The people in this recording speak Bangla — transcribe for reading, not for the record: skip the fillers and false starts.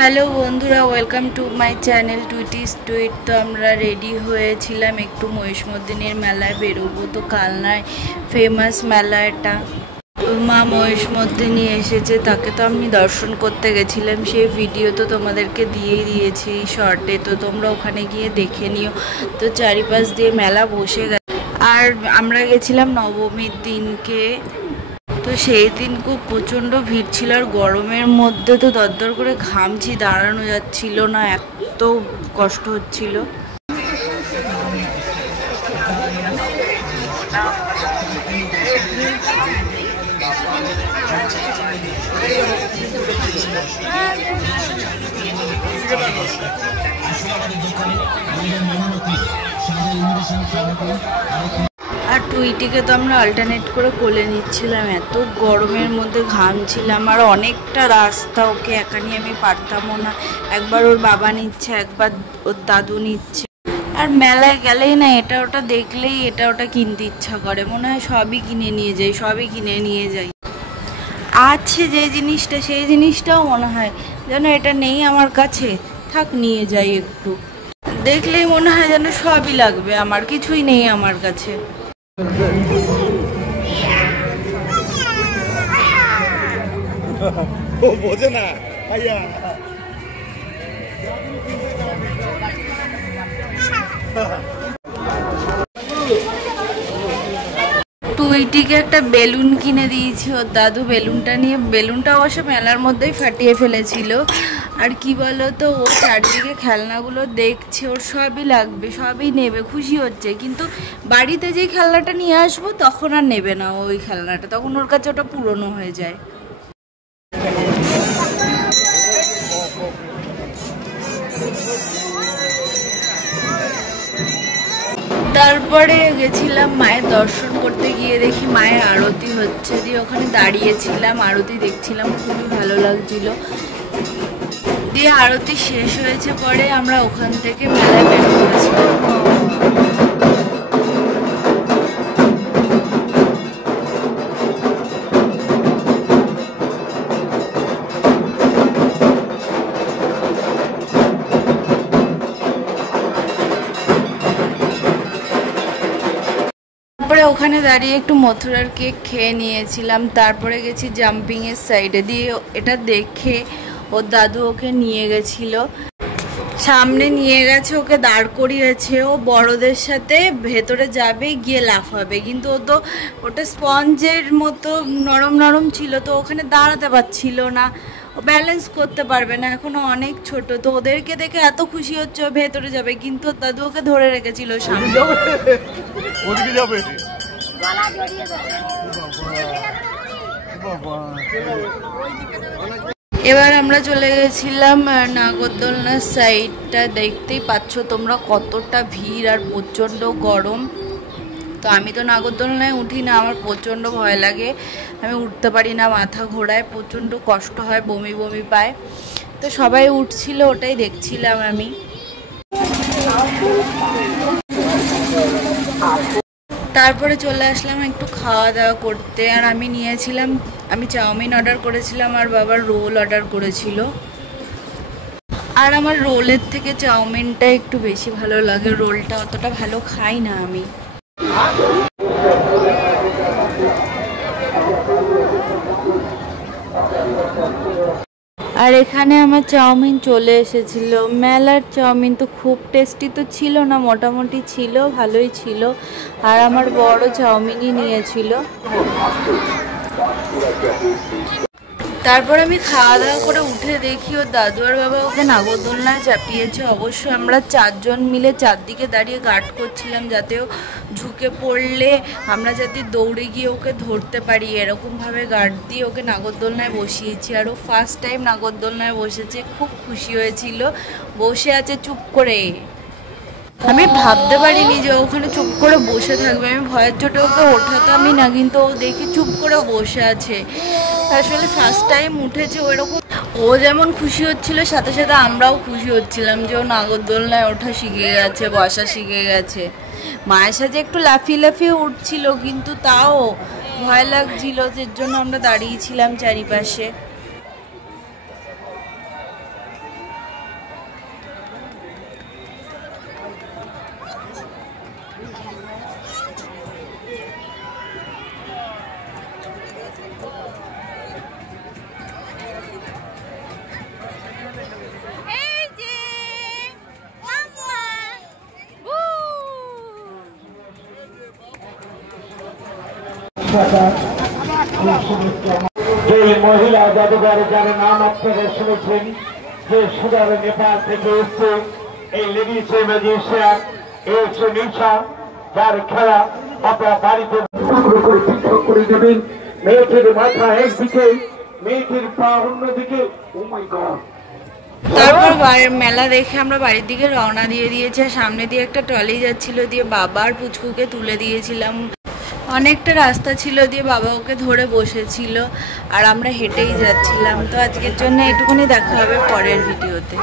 হ্যালো বন্ধুরা, ওয়েলকাম টু মাই চ্যানেল টুইটিস টুইট। তো আমরা রেডি হয়েছিলাম একটু মহিষমর্দিনীর মেলায় বেরোবো। তো কালনায় ফেমাস মেলা এটা। মা মহিষমর্দিনী এসেছে, তাকে তো আমি দর্শন করতে গেছিলাম। সেই ভিডিও তো তোমাদেরকে দিয়েই দিয়েছি শর্টে, তো তোমরা ওখানে গিয়ে দেখে নিও। তো চারিপাশ দিয়ে মেলা বসে গেছে। আর আমরা গেছিলাম নবমীর দিনকে। তো সেই দিন খুব প্রচণ্ড ভিড় ছিল, আর গরমের মধ্যে তো দরদর করে ঘামছি, দাঁড়ানো যাচ্ছিল না, এত কষ্ট হচ্ছিল। আর টুইটিকে তো আমরা অল্টারনেট করে কোলে নিচ্ছিলাম, এত গরমের মধ্যে ঘামছিলাম। আর অনেকটা রাস্তা, ওকে একা নিয়ে আমি পারতামও না। একবার ওর বাবা নিচ্ছে, একবার ওর দাদু নিচ্ছে। আর মেলায় গেলেই না এটা ওটা দেখলেই এটা ওটা কিনতে ইচ্ছা করে, মনে হয় সবই কিনে নিয়ে যাই। আছে যে জিনিসটা, সেই জিনিসটাও মনে হয় যেন এটা নেই আমার কাছে, থাক নিয়ে যাই একটু। দেখলেই মনে হয় যেন সবই লাগবে, আমার কিছুই নেই আমার কাছে। বোঝে না টুইটিকে একটা বেলুন কিনে দিয়েছি ওর দাদু। বেলুনটা অবশ্য মেলার মধ্যেই ফাটিয়ে ফেলেছিল। আর কি বলো তো, ও চারদিকে খেলনাগুলো দেখছে, ওর সবই লাগবে, সবই নেবে, খুশি হচ্ছে। কিন্তু বাড়িতে যেই খেলনাটা নিয়ে আসবো তখন আর নেবে না ওই খেলনাটা, তখন ওর কাছে ওটা পুরনো হয়ে যায়। তারপরে গেছিলাম মায়ের দর্শন করতে, গিয়ে দেখি মায়ের আরতি হচ্ছে, দিয়ে ওখানে দাঁড়িয়েছিলাম, আরতি দেখছিলাম, খুবই ভালো লাগছিল। দিয়ে আরতি শেষ হয়েছে পরে আমরা ওখান থেকে মেলায় বের করেছিলাম। তারপরে ওখানে দাঁড়িয়ে একটু মথুরার কেক খেয়ে নিয়েছিলাম। তারপরে গেছি জাম্পিংয়ের সাইডে, দিয়ে এটা দেখে ওর দাদু ওকে নিয়ে গেছিল, সামনে নিয়ে গেছে, ওকে দাঁড় করিয়েছে। ও বড়দের সাথে ভেতরে যাবে, গিয়ে লাফাবে, কিন্তু ও তো ওটা স্পঞ্জের মতো নরম নরম ছিল, তো ওখানে দাঁড়াতে পারছিল না, ও ব্যালেন্স করতে পারবে না, এখনো অনেক ছোট। তো ওদেরকে দেখে এত খুশি হচ্ছে ও ভেতরে যাবে, কিন্তু ওর দাদু ওকে ধরে রেখেছিল সামনে। এবার আমরা চলে গেছিলাম নাগরদোলনার সাইডটা। দেখতেই পাচ্ছ তোমরা কতটা ভিড় আর প্রচণ্ড গরম। তো আমি তো নাগরদোলনায় উঠি না, আমার প্রচণ্ড ভয় লাগে, আমি উঠতে পারি না, মাথা ঘোরায়, প্রচণ্ড কষ্ট হয়, বমি বমি পায়। তো সবাই উঠছিল, ওটাই দেখছিলাম আমি। তারপরে চলে আসলাম একটু খাওয়া দাওয়া করতে। আর আমি চাউমিন অর্ডার করেছিলাম, আর বাবার রোল অর্ডার করেছিল। আর আমার রোলের থেকে চাউমিনটা একটু বেশি ভালো লাগে, রোলটা অতটা ভালো খাই না আমি। আর এখানে আমার চাউমিন চলে এসেছিল। মেলার চাউমিন তো খুব টেস্টি তো ছিল না, মোটামুটি ছিল, ভালোই ছিল। আর আমার বড় চাউমিনই নিয়েছিল। তারপর আমি খাওয়া দাওয়া করে উঠে দেখি ওর দাদু আর বাবা ওকে নাগরদোলনায় চাপিয়েছে। অবশ্য আমরা 4 জন মিলে চারদিকে দাঁড়িয়ে গার্ড করছিলাম, যাতে ও ঝুঁকে পড়লে আমরা যাতে দৌড়ে গিয়ে ওকে ধরতে পারি, এরকমভাবে গার্ড দিয়ে ওকে নাগরদোলনায় বসিয়েছি। আর ও ফার্স্ট টাইম নাগরদোলনায় বসেছে, খুব খুশি হয়েছিল, বসে আছে চুপ করে। আমি ভাবতে পারিনি যে ওখানে চুপ করে বসে থাকবে, আমি ভয়ের চোটে ওকে ওঠাতামই না, কিন্তু ও দেখি চুপ করে বসে আছে। আসলে ফার্স্ট টাইম উঠেছে, ওইরকম ও যেমন খুশি হচ্ছিল, সাথে সাথে আমরাও খুশি হচ্ছিলাম যে ও নাগরদোলনায় ওঠা শিখে গেছে, বসা শিখে গেছে। মায়ের সাথে একটু লাফিয়ে লাফিয়ে উঠছিল, কিন্তু তাও ভয় লাগছিল, এর জন্য আমরা দাঁড়িয়েছিলাম চারিপাশে। যে মহিলা জাদুঘর যার নাম আপনারা শুনেছেন, যে সুদার নেপাল থেকে এসছে, এই লেডিস ম্যাজিশিয়ান, এই হচ্ছে নিশা, যার খেলা আপনারা বাড়িতে টুকরো করে পৃথক করে দেবেন। মেয়েটির মাথা একদিকে, মেয়েটির পা অন্যদিকে। ও মাই গড। তারপর মেলা দেখে আমরা বাড়ির দিকে রওনা দিয়ে দিয়েছে। সামনে দিয়ে একটা ট্রলি যাচ্ছিল, দিয়ে বাবা আর পুচকুকে তুলে দিয়েছিলাম। অনেকটা রাস্তা ছিল, দিয়ে বাবা ওকে ধরে বসেছিল আর আমরা হেঁটেই যাচ্ছিলাম। তো আজকের জন্য এটুকুনি, দেখা হবে পরের ভিডিওতে।